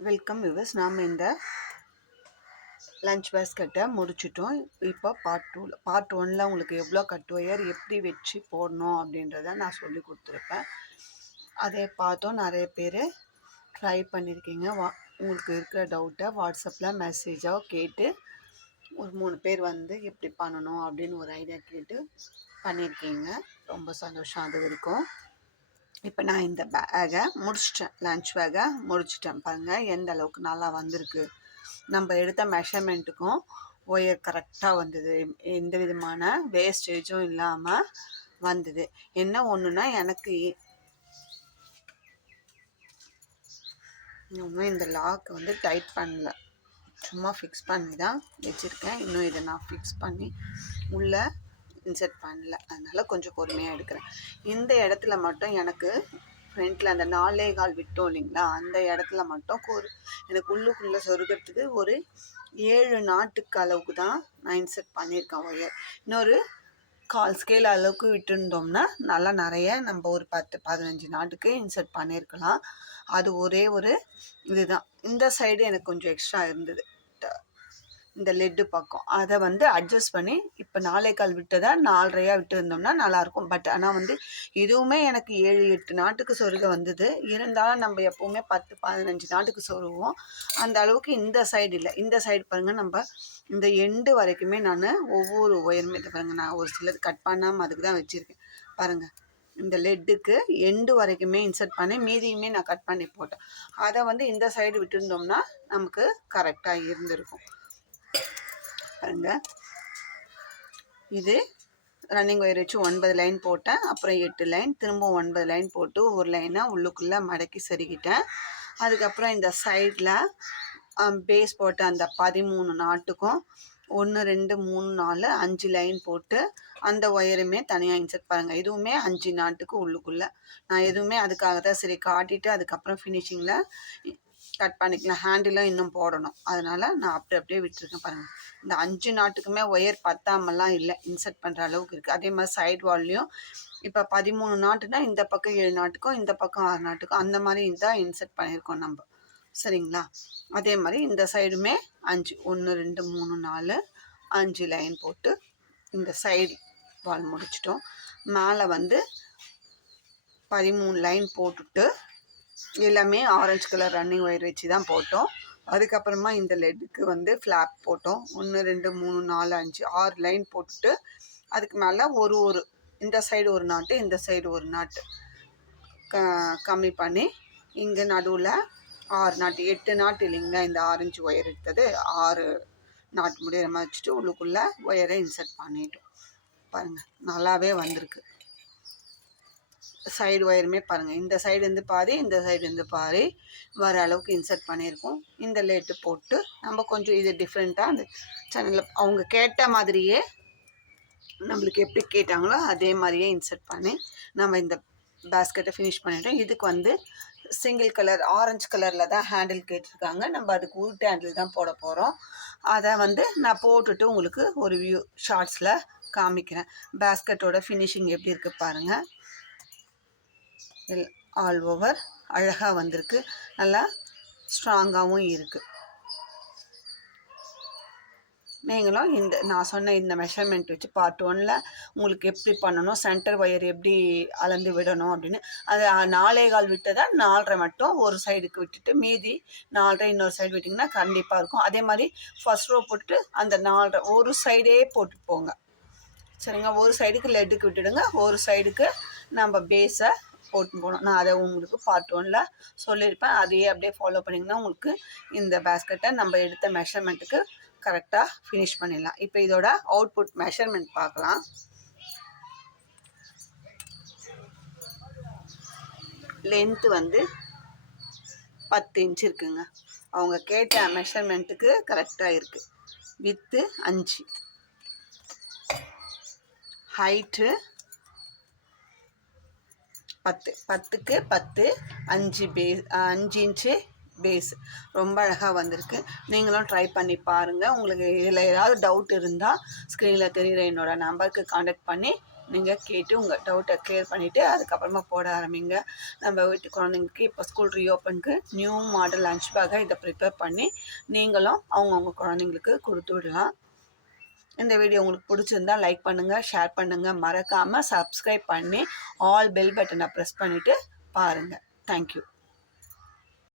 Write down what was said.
Welcome viewers. நாம் இந்த lunch பேஸ்கெட்டை முடிச்சிட்டோம். இப்போ பார்ட் ஒன்னில் உங்களுக்கு எவ்வளோ கட் ஒயர் எப்படி வச்சு போடணும் அப்படின்றத நான் சொல்லி கொடுத்துருப்பேன். அதே பார்த்தோம். நிறைய பேர் ட்ரை பண்ணியிருக்கீங்க. உங்களுக்கு இருக்கிற டவுட்டை வாட்ஸ்அப்பில் மெசேஜாக கேட்டு ஒரு 3 பேர் வந்து எப்படி பண்ணணும் அப்படின்னு ஒரு ஐடியா கேட்டு பண்ணியிருக்கீங்க. ரொம்ப சந்தோஷம் அது வரைக்கும். இப்போ நான் இந்த பேகை முடிச்சிட்டேன். லன்ச் பேகை முடிச்சிட்டேன். பாருங்கள் எந்த அளவுக்கு நல்லா வந்திருக்கு. நம்ம எடுத்த மெஷர்மெண்ட்டுக்கும் ஒயர் கரெக்டாக வந்தது. எந்த விதமான வேஸ்டேஜும் இல்லாமல் வந்தது. என்ன ஒன்றுனா எனக்கு இன்னும் இந்த லாக் வந்து டைட் பண்ணல, சும்மா ஃபிக்ஸ் பண்ணி தான் வச்சுருக்கேன். இன்னும் இதை நான் ஃபிக்ஸ் பண்ணி உள்ளே இன்செர்ட் பண்ணல, அதனால் கொஞ்சம் பொறுமையாக எடுக்கிறேன். இந்த இடத்துல மட்டும் எனக்கு ஃப்ரண்ட்டில் அந்த 4.25 விட்டோம் இல்லைங்களா, அந்த இடத்துல மட்டும் எனக்கு உள்ளுக்குள்ளே சொருகிறதுக்கு ஒரு 7 நாட்டுக்கு அளவுக்கு தான் நான் இன்செர்ட் பண்ணியிருக்கேன் ஒயர். இன்னொரு 1/4 ஸ்கேல் அளவுக்கு விட்டுருந்தோம்னா நல்லா நிறைய நம்ம ஒரு 10-15 நாட்டுக்கு இன்செர்ட் பண்ணியிருக்கலாம். அது ஒரே ஒரு இதுதான். இந்த சைடு எனக்கு கொஞ்சம் எக்ஸ்ட்ரா இருந்தது, இந்த லெட்டு பக்கம். அதை வந்து அட்ஜஸ்ட் பண்ணி இப்போ 4.25 விட்டதை 4.5 விட்டு இருந்தோம்னா நல்லாயிருக்கும். பட் ஆனால் வந்து இதுவுமே எனக்கு 7-8 நாட்டுக்கு சொருக வந்தது. இருந்தாலும் நம்ம எப்போவுமே 10-15 நாட்டுக்கு சொருவோம். அந்த அளவுக்கு இந்த சைடு இல்லை. இந்த சைடு பாருங்கள், நம்ம இந்த எண்டு வரைக்குமே நான் ஒவ்வொரு ஒயருமே பாருங்கள், நான் ஒரு சிலது கட் பண்ணாமல் அதுக்கு தான் வச்சுருக்கேன். பாருங்கள், இந்த லெட்டுக்கு எண்டு வரைக்குமே இன்சர்ட் பண்ணி மீதியுமே நான் கட் பண்ணி போட்டேன். அதை வந்து இந்த சைடு விட்டுருந்தோம்னா நமக்கு கரெக்டாக இருந்திருக்கும். பாருங்க, இது ரன்னிங் ஒயர் வச்சு 9 லைன் போட்டேன். அப்புறம் 8 லைன், திரும்ப 9 லைன் போட்டு ஒரு லைனாக உள்ளுக்குள்ளே மடக்கி செருகிட்டேன். அதுக்கப்புறம் இந்த சைடில் பேஸ் போட்ட அந்த 13 நாட்டுக்கும் 1 2 3 4 5 லைன் போட்டு அந்த ஒயருமே தனியாக இன்செர்ட் பாருங்கள். இதுவுமே 5 நாட்டுக்கு உள்ளுக்குள்ளே. நான் எதுவுமே அதுக்காக தான் சரி காட்டிட்டு அதுக்கப்புறம் ஃபினிஷிங்கில் கட் பண்ணிக்கலாம். ஹேண்டிலும் இன்னும் போடணும், அதனால் நான் அப்படியே விட்டுருக்கேன். பாருங்கள், இந்த 5 நாட்டுக்குமே ஒயர் பத்தாமலாம் இல்லை, இன்செர்ட் பண்ணுற அளவுக்கு இருக்குது. அதே மாதிரி சைடு வால்லையும் இப்போ 13 நாட்டுனா இந்த பக்கம் 7 நாட்டுக்கும் இந்த பக்கம் 6 நாட்டுக்கும் அந்த மாதிரி தான் இன்செர்ட் பண்ணியிருக்கோம் நம்ம, சரிங்களா? அதே மாதிரி இந்த சைடுமே 5 1 2 3 4 5 லைன் போட்டு இந்த சைடு வால் முடிச்சிட்டோம். மேலே வந்து 13 லைன் போட்டுட்டு எல்லாமே ஆரஞ்சு கலர் ரன்னிங் ஒயர் வச்சு தான் போட்டோம். அதுக்கப்புறமா இந்த லெட்டுக்கு வந்து ஃப்ளாப் போட்டோம். 1 2 3 4 5 6 லைன் போட்டுட்டு அதுக்கு மேலே ஒரு இந்த சைடு ஒரு நாட்டு, இந்த சைடு ஒரு நாட்டு கம்மி பண்ணி இங்கே நடுவில் 6 நாட்டு, 8 நாட்டு இல்லைங்களா. இந்த ஆரஞ்சு ஒயர் எடுத்தது 6 நாட்டு முடிகிற மாதிரி வச்சுட்டு உள்ளுக்குள்ளே ஒயரை இன்சர்ட் பண்ணிட்டோம். பாருங்கள், நல்லாவே வந்திருக்கு. சைடு ஒயருமே பாருங்கள், இந்த சைடுலேருந்து பாதி, இந்த சைடுலேருந்து பாதி வர அளவுக்கு இன்சர்ட் பண்ணியிருக்கோம். இந்த லேட்டு போட்டு நம்ம கொஞ்சம் இது டிஃப்ரெண்ட்டாக அந்த சேனலில் அவங்க கேட்ட மாதிரியே நம்மளுக்கு எப்படி கேட்டாங்களோ அதே மாதிரியே இன்சர்ட் பண்ணி நம்ம இந்த பேஸ்கெட்டை ஃபினிஷ் பண்ணிட்டோம். இதுக்கு வந்து சிங்கிள் கலர் ஆரஞ்சு கலரில் தான் ஹேண்டில் கேட்டிருக்காங்க. நம்ம அதுக்கு உருட்டு ஹேண்டில் தான் போட போகிறோம். அதை வந்து நான் போட்டுட்டு உங்களுக்கு ஒரு வியூ ஷார்ட்ஸில் காமிக்கிறேன். பேஸ்கெட்டோட ஃபினிஷிங் எப்படி இருக்குது பாருங்கள். ஆல் ஓவர் அழகாக வந்திருக்கு, நல்லா ஸ்ட்ராங்காகவும் இருக்குது. நீங்களும் இந்த நான் சொன்ன இந்த மெஷர்மெண்ட் வச்சு பார்ட் 1ல் உங்களுக்கு எப்படி பண்ணணும், சென்டர் ஒயர் எப்படி அளந்து விடணும் அப்படின்னு, அது 4.25 விட்டதை 4.5 மட்டும் ஒரு சைடுக்கு விட்டுட்டு மீதி 4.5 இன்னொரு சைடு விட்டிங்கன்னா கண்டிப்பாக இருக்கும். அதே மாதிரி ஃபர்ஸ்ட் ரோ போட்டுட்டு அந்த 4.5 ஒரு சைடே போட்டு போங்க, சரிங்க? ஒரு சைடுக்கு லெட்டுக்கு விட்டுடுங்க, ஒரு சைடுக்கு நம்ம பேஸை போட்டு போகணும். நான் அதை உங்களுக்கு பார்ட் 1ல் சொல்லியிருப்பேன். அதையே அப்படியே ஃபாலோ பண்ணிங்கன்னா உங்களுக்கு இந்த பேஸ்கெட்டை நம்ம எடுத்த மெஷர்மெண்ட்டுக்கு கரெக்டாக ஃபினிஷ் பண்ணிடலாம். இப்போ இதோட அவுட்புட் மெஷர்மெண்ட் பார்க்கலாம். லென்த்து வந்து 10 இன்ச் இருக்குங்க. அவங்க கேட்ட மெஷர்மெண்ட்டுக்கு கரெக்டாக இருக்குது. With 5, height 10, 10க்கு 10 5 base 5 inch base. ரொம்ப அழகாக வந்திருக்கு. நீங்களும் ட்ரை பண்ணி பாருங்கள். உங்களுக்கு இதில் ஏதாவது டவுட் இருந்தால் ஸ்க்ரீனில் தெரிகிற என்னோடய நம்பருக்கு காண்டாக்ட் பண்ணி நீங்கள் கேட்டு உங்கள் டவுட்டை கிளியர் பண்ணிவிட்டு அதுக்கப்புறமா போட ஆரம்பிங்க. நம்ம வீட்டு குழந்தைங்களுக்கு இப்போ ஸ்கூல் ரீஓப்பனுக்கு நியூ மாடல் லஞ்ச் பேக்கை இதை ப்ரிப்பேர் பண்ணி நீங்களும் அவங்கவுங்க குழந்தைங்களுக்கு கொடுத்து விடலாம். இந்த வீடியோ உங்களுக்கு பிடிச்சிருந்தா லைக் பண்ணுங்கள், ஷேர் பண்ணுங்கள், மறக்காமல் சப்ஸ்கிரைப் பண்ணி ஆல் பெல் பட்டனை ப்ரெஸ் பண்ணிவிட்டு பாருங்கள். தேங்க்யூ.